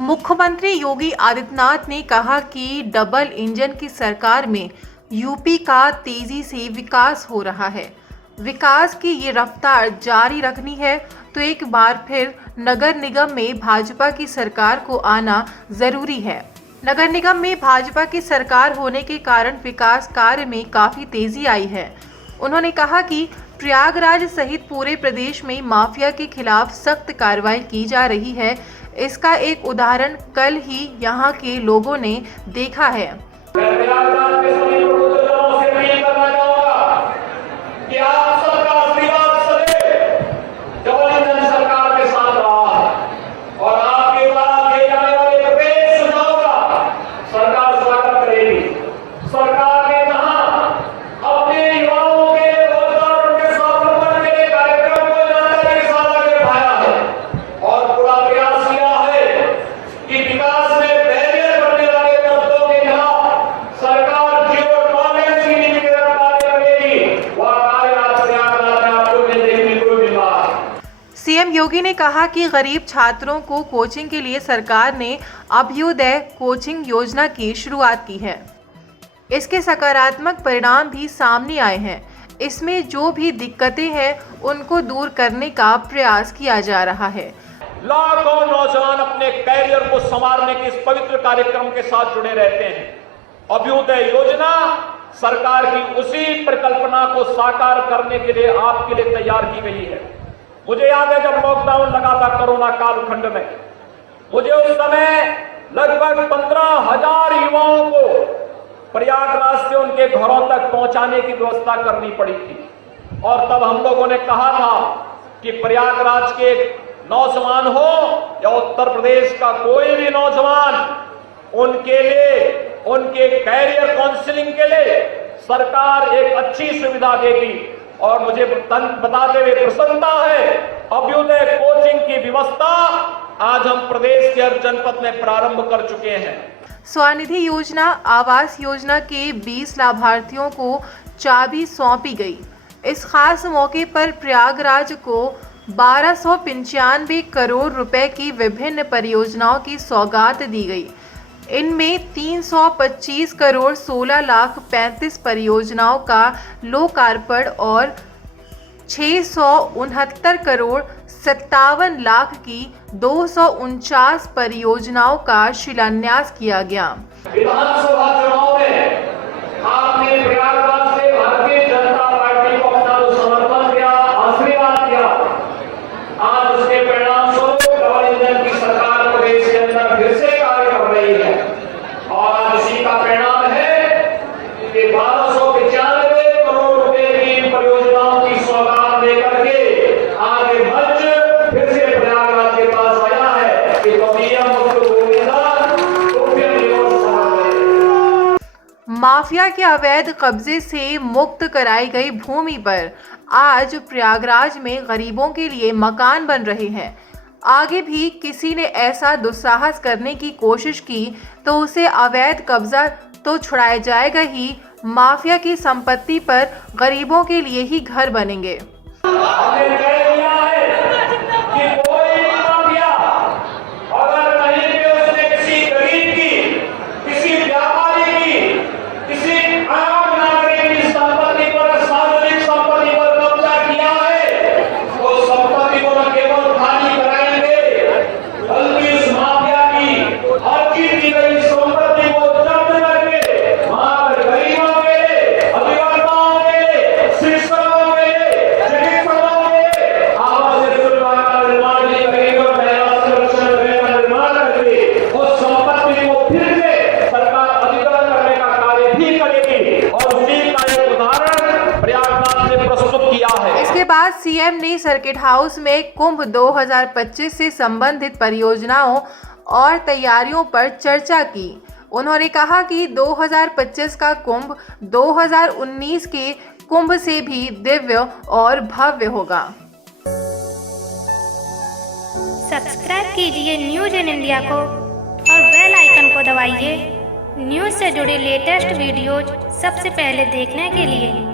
मुख्यमंत्री योगी आदित्यनाथ ने कहा कि डबल इंजन की सरकार में यूपी का तेजी से विकास हो रहा है। विकास की ये रफ्तार जारी रखनी है तो एक बार फिर नगर निगम में भाजपा की सरकार को आना जरूरी है। नगर निगम में भाजपा की सरकार होने के कारण विकास कार्य में काफी तेजी आई है। उन्होंने कहा कि प्रयागराज सहित पूरे प्रदेश में माफिया के खिलाफ सख्त कार्रवाई की जा रही है। इसका एक उदाहरण कल ही यहाँ के लोगों ने देखा है। सीएम योगी ने कहा कि गरीब छात्रों को कोचिंग के लिए सरकार ने अभ्युदय कोचिंग योजना की शुरुआत की है। इसके सकारात्मक परिणाम भी सामने आए हैं। इसमें जो भी दिक्कतें हैं उनको दूर करने का प्रयास किया जा रहा है। लाखों नौजवान अपने कैरियर को संवारने के इस पवित्र कार्यक्रम के साथ जुड़े रहते हैं। अभ्युदय योजना सरकार की उसी परिकल्पना को साकार करने के लिए आपके लिए तैयार की गई है। मुझे याद है जब लॉकडाउन लगा था कोरोना कालखंड में, मुझे उस समय लगभग 15,000 युवाओं को प्रयागराज से उनके घरों तक पहुंचाने की व्यवस्था करनी पड़ी थी। और तब हम लोगों ने कहा था कि प्रयागराज के नौजवान हो या उत्तर प्रदेश का कोई भी नौजवान, उनके लिए उनके कैरियर काउंसलिंग के लिए सरकार एक अच्छी सुविधा देगी। और मुझे बताते हुए प्रसन्नता है, अभ्युदय कोचिंग की व्यवस्था आज हम प्रदेश के हर जनपद में प्रारंभ कर चुके हैं। स्वनिधि योजना आवास योजना के 20 लाभार्थियों को चाबी सौंपी गई। इस खास मौके पर प्रयागराज को 1295 करोड़ रुपए की विभिन्न परियोजनाओं की सौगात दी गई। इनमें 325 करोड़ 16 लाख 35 परियोजनाओं का लोकार्पण और 669 करोड़ 57 लाख की 249 परियोजनाओं का शिलान्यास किया गया। विधानसभा चुनाव में आपने प्रयागराज से भारतीय जनता पार्टी को अपना समर्थन दिया, आशीर्वाद दिया। आज उसके परिणाम स्वरूप डबल इंजन की सरकार प्रदेश के अंदर फिर से कार्य कर रही है। और आज इसी का परिणाम है कि 1295 करोड़ रुपए की परियोजनाओं की सौगात लेकर के आगे मंच फिर से प्रयागराज के पास आया है कि माफिया के अवैध कब्जे से मुक्त कराई गई भूमि पर आज प्रयागराज में गरीबों के लिए मकान बन रहे हैं। आगे भी किसी ने ऐसा दुस्साहस करने की कोशिश की तो उसे अवैध कब्जा तो छुड़ाया जाएगा ही, माफिया की संपत्ति पर गरीबों के लिए ही घर बनेंगे। इसके बाद सीएम ने सर्किट हाउस में कुंभ 2025 से संबंधित परियोजनाओं और तैयारियों पर चर्चा की। उन्होंने कहा कि 2025 का कुंभ 2019 के कुंभ से भी दिव्य और भव्य होगा। सब्सक्राइब कीजिए न्यूज़ इन इंडिया को और बेल आइकन को दबाइए न्यूज़ से जुड़ी लेटेस्ट वीडियोज सबसे पहले देखने के लिए।